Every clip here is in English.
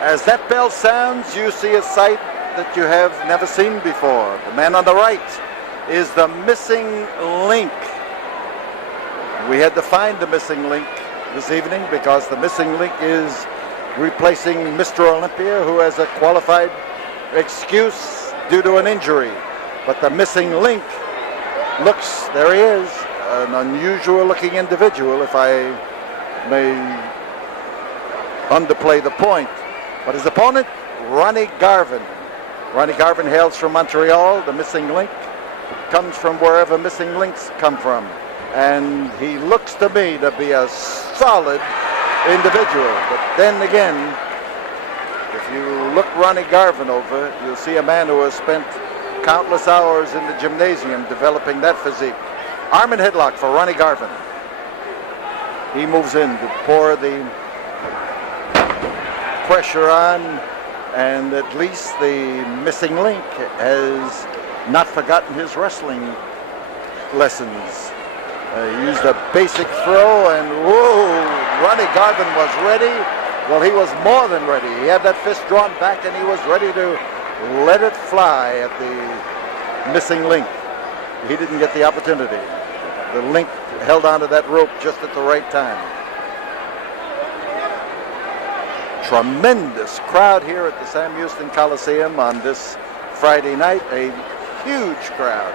As that bell sounds, you see a sight that you have never seen before. The man on the right is the missing link. We had to find the missing link this evening because the missing link is replacing Mr. Olympia, who has a qualified excuse due to an injury. But the missing link looks, there he is, an unusual looking individual, if I may underplay the point. But his opponent, Ronnie Garvin. Ronnie Garvin hails from Montreal. The missing link comes from wherever missing links come from. And he looks to me to be a solid individual. But then again, if you look Ronnie Garvin over, you'll see a man who has spent countless hours in the gymnasium developing that physique. Arm and headlock for Ronnie Garvin. He moves in to pour the pressure on, and at least the missing link has not forgotten his wrestling lessons. He used a basic throw, and whoa, Ronnie Garvin was ready. Well, he was more than ready. He had that fist drawn back, and he was ready to let it fly at the missing link. He didn't get the opportunity. The link held onto that rope just at the right time. Tremendous crowd here at the Sam Houston Coliseum on this Friday night. A huge crowd.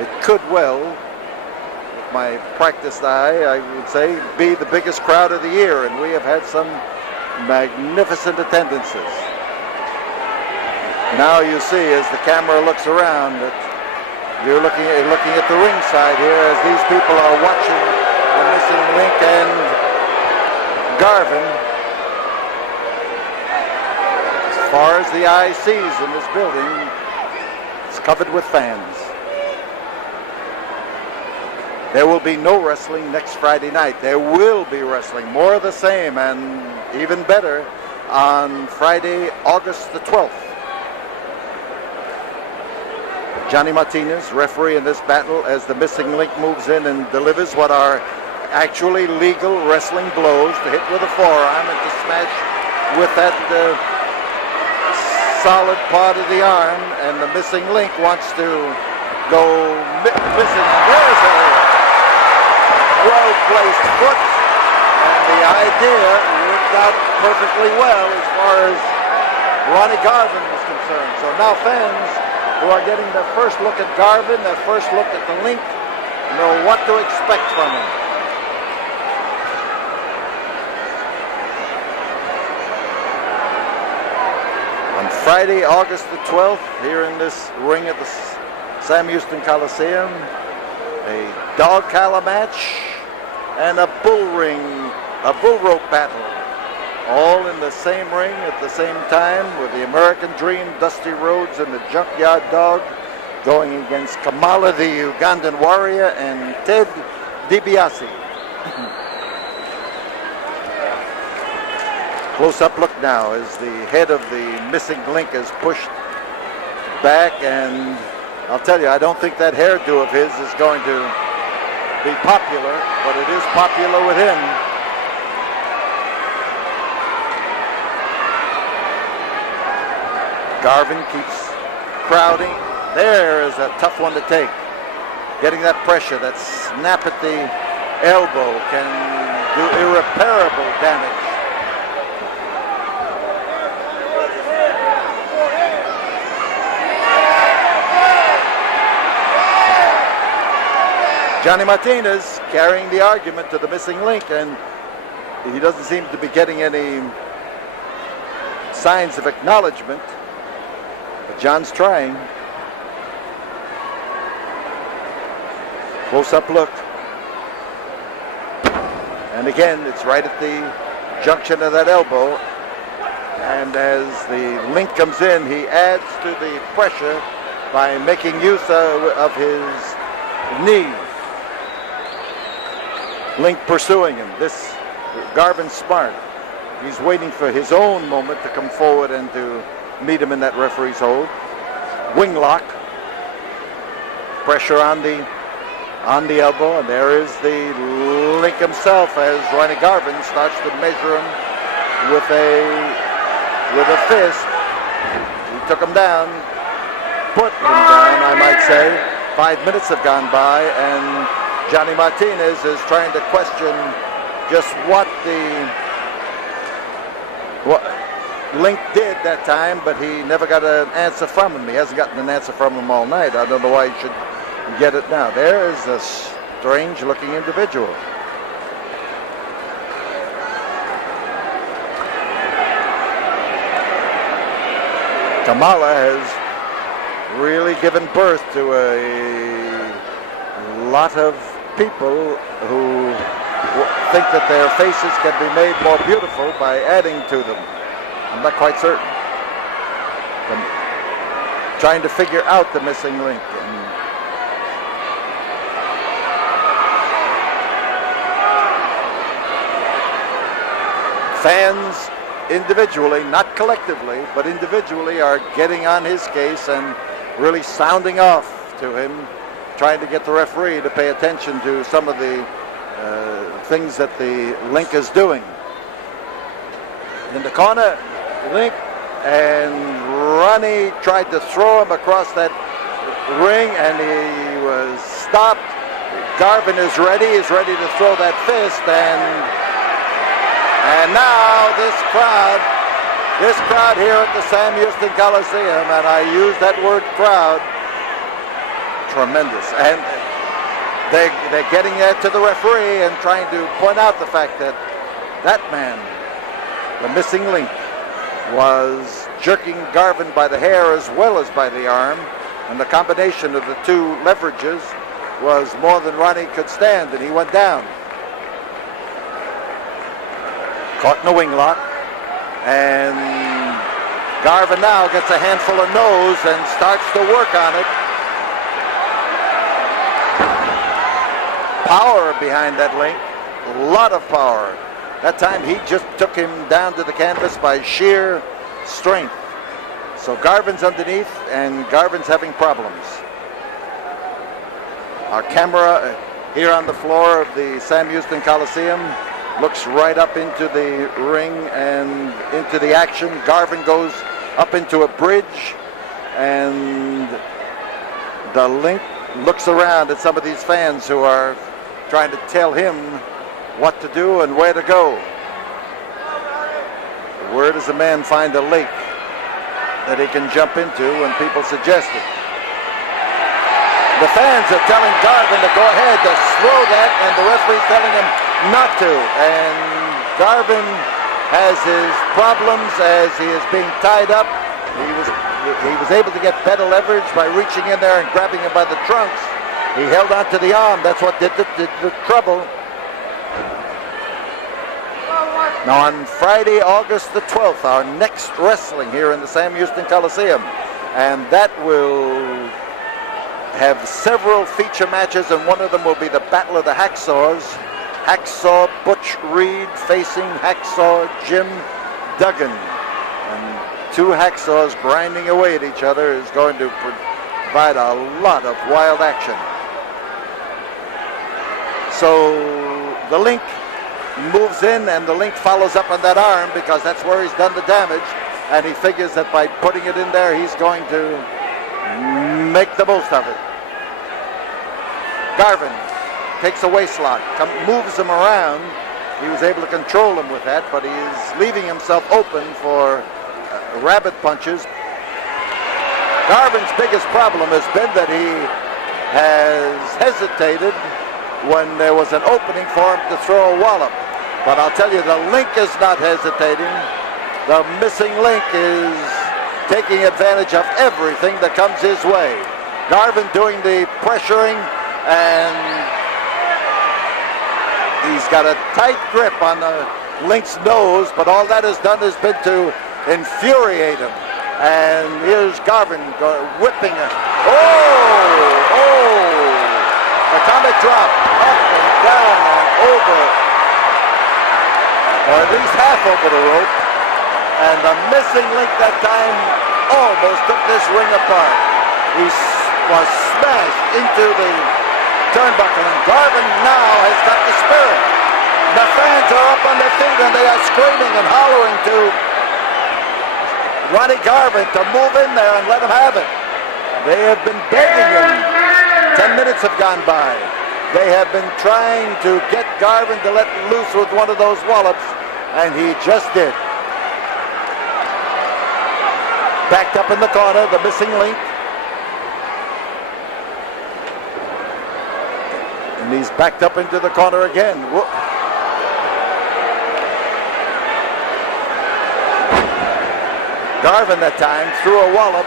It could well, with my practiced eye, I would say, be the biggest crowd of the year, and we have had some magnificent attendances. Now you see, as the camera looks around, that you're looking at the ringside here as these people are watching the missing link and Garvin. As far as the eye sees in this building, it's covered with fans. There will be no wrestling next Friday night. There will be wrestling, more of the same and even better, on Friday, August the 12th. Johnny Martinez, referee in this battle, as the missing link moves in and delivers what are actually legal wrestling blows, to hit with a forearm and to smash with that solid part of the arm, and the missing link wants to go missing. There's a well-placed foot, and the idea worked out perfectly well as far as Ronnie Garvin was concerned. So now fans who are getting their first look at Garvin, their first look at the link, know what to expect from him. On Friday, August the 12th, here in this ring at the Sam Houston Coliseum, a dog collar match and a bull rope battle, all in the same ring at the same time, with the American Dream, Dusty Rhodes, and the Junkyard Dog going against Kamala, the Ugandan Warrior, and Ted DiBiase. Close-up look now as the head of the missing link is pushed back, and I'll tell you, I don't think that hairdo of his is going to be popular, but it is popular with him. Garvin keeps crowding. There is a tough one to take. Getting that pressure, that snap at the elbow can do irreparable damage. Johnny Martinez carrying the argument to the missing link, and he doesn't seem to be getting any signs of acknowledgement, but John's trying. Close-up look. And again, it's right at the junction of that elbow, and as the link comes in, he adds to the pressure by making use of his knee. Link pursuing him. This Garvin's smart. He's waiting for his own moment to come forward and to meet him in that referee's hold. Wing lock. Pressure on the elbow, and there is the Link himself as Ronnie Garvin starts to measure him with a fist. He took him down, put him down, I might say. 5 minutes have gone by, and Johnny Martinez is trying to question just what Link did that time, but he never got an answer from him. He hasn't gotten an answer from him all night. I don't know why he should get it now. There is a strange-looking individual. Kamala has really given birth to a lot of people who think that their faces can be made more beautiful by adding to them. I'm not quite certain. I'm trying to figure out the missing link. Fans individually, not collectively, but individually are getting on his case and really sounding off to him, trying to get the referee to pay attention to some of the things that the Link is doing. In the corner, Link and Ronnie tried to throw him across that ring, and he was stopped. Garvin is ready. He's ready to throw that fist, and now this crowd here at the Sam Houston Coliseum, and I use that word crowd, tremendous. And they're getting there to the referee and trying to point out the fact that that man, the missing link, was jerking Garvin by the hair as well as by the arm, and the combination of the two leverages was more than Ronnie could stand, and he went down. Caught in a wing lock, and Garvin now gets a handful of nose and starts to work on it. Power behind that link, a lot of power. That time he just took him down to the canvas by sheer strength. So Garvin's underneath, and Garvin's having problems. Our camera here on the floor of the Sam Houston Coliseum looks right up into the ring and into the action. Garvin goes up into a bridge, and the Link looks around at some of these fans who are trying to tell him what to do and where to go. Where does a man find a lake that he can jump into when people suggest it? The fans are telling Garvin to go ahead, to throw that, and the referee's telling him not to. And Garvin has his problems as he is being tied up. He was able to get better leverage by reaching in there and grabbing him by the trunks. He held on to the arm. That's what did the trouble. Now on Friday, August the 12th, our next wrestling here in the Sam Houston Coliseum. And that will have several feature matches, and one of them will be the Battle of the Hacksaws. Hacksaw Butch Reed facing Hacksaw Jim Duggan. And two hacksaws grinding away at each other is going to provide a lot of wild action. So the Link moves in, and the Link follows up on that arm because that's where he's done the damage, and he figures that by putting it in there he's going to make the most of it. Garvin takes a waist lock, moves him around. He was able to control him with that, but he's leaving himself open for rabbit punches. Garvin's biggest problem has been that he has hesitated when there was an opening for him to throw a wallop. But I'll tell you, the Link is not hesitating. The missing link is taking advantage of everything that comes his way. Garvin doing the pressuring, and he's got a tight grip on the Link's nose, but all that has done has been to infuriate him. And here's Garvin whipping it. Atomic drop, up and down and over, or at least half over the rope. And the missing link that time almost took this ring apart. He was smashed into the turnbuckle, and Garvin now has got the spirit. The fans are up on their feet and they are screaming and hollering to Ronnie Garvin to move in there and let him have it. They have been begging him. 10 minutes have gone by. They have been trying to get Garvin to let loose with one of those wallops, and he just did. Backed up in the corner, the missing link. And he's backed up into the corner again. Garvin that time threw a wallop,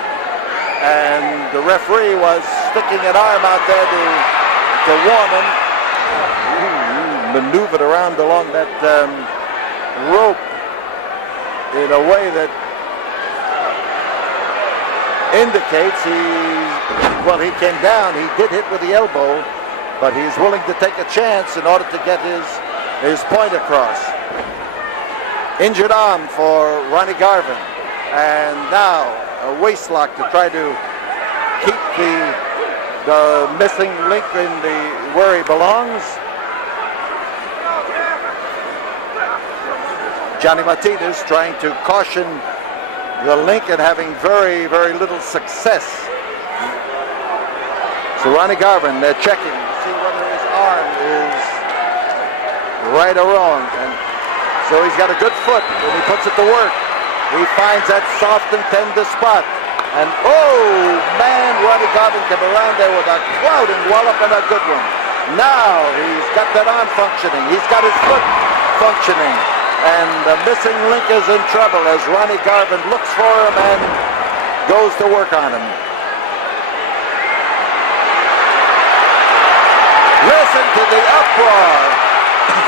and the referee was sticking an arm out there to warn him. He maneuvered around along that rope in a way that indicates he came down. He did hit with the elbow, but he's willing to take a chance in order to get his point across. Injured arm for Ronnie Garvin, and now a waist lock to try to keep the missing link in where he belongs. Johnny Martinez trying to caution the link and having very, very little success. So Ronnie Garvin, they're checking to see whether his arm is right or wrong. And so he's got a good foot when he puts it to work. He finds that soft and tender spot. And oh man, Ronnie Garvin came around there with a crowding wallop and a good one. Now he's got that arm functioning. He's got his foot functioning. And the missing link is in trouble as Ronnie Garvin looks for him and goes to work on him. Listen to the uproar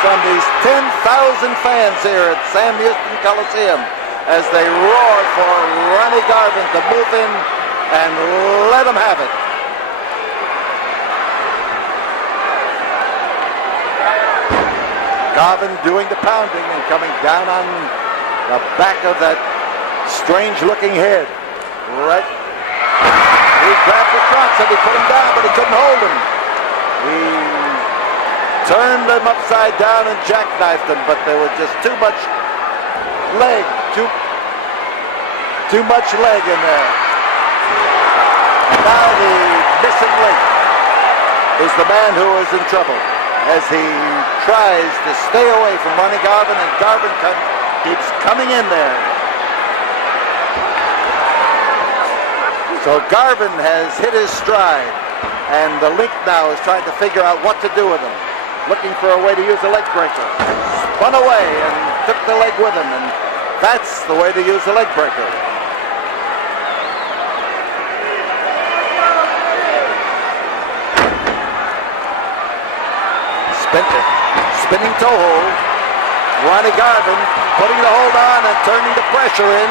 from these 10,000 fans here at Sam Houston Coliseum as they roar for Ronnie Garvin to move in and let him have it. Garvin doing the pounding and coming down on the back of that strange-looking head. Right. He grabbed the crotch and he put him down, but he couldn't hold him. He turned him upside down and jackknifed him, but there was just too much leg, too much leg in there. And now the missing link is the man who is in trouble as he tries to stay away from Ronnie Garvin, and Garvin keeps coming in there. So Garvin has hit his stride, and the link now is trying to figure out what to do with him. Looking for a way to use a leg breaker. Spun away and took the leg with him, and that's the way to use a leg breaker. Spinning toe hold. Ronnie Garvin putting the hold on and turning the pressure in.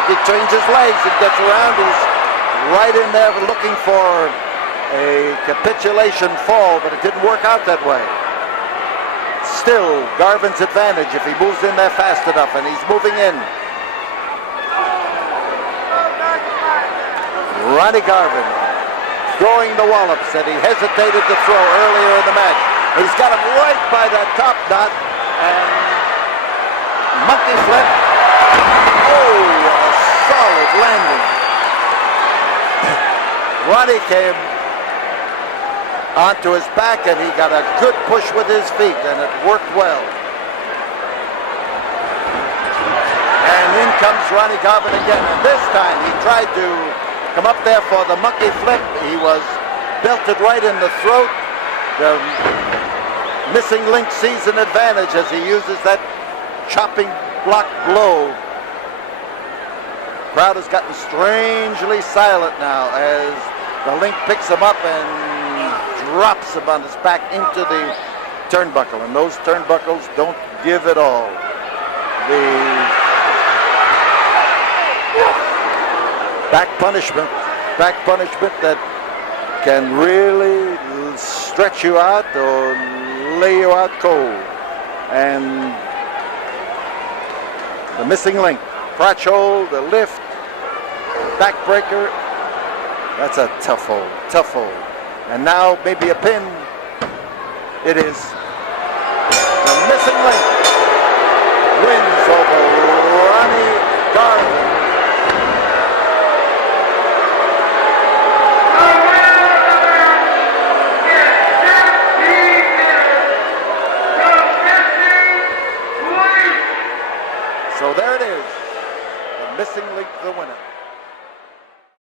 If he changes legs and gets around, he's right in there looking for a capitulation fall, but it didn't work out that way. Still, Garvin's advantage if he moves in there fast enough, and he's moving in. Ronnie Garvin throwing the wallops that he hesitated to throw earlier in the match. He's got him right by the top knot, and monkey flip. Oh, a solid landing. Ronnie came onto his back, and he got a good push with his feet, and it worked well. And in comes Ronnie Garvin again, and this time he tried to come up there for the monkey flip. He was belted right in the throat. The missing link sees an advantage as he uses that chopping block blow. Crowd has gotten strangely silent now as the link picks him up and drops him on his back into the turnbuckle, and those turnbuckles don't give at all. The back punishment that can really stretch you out or lay you out cold. And the missing link, crotch hold, the lift, backbreaker. That's a tough hold. And now maybe a pin. It is. The missing link wins over Ronnie Garvin. So there it is, the missing link, the winner.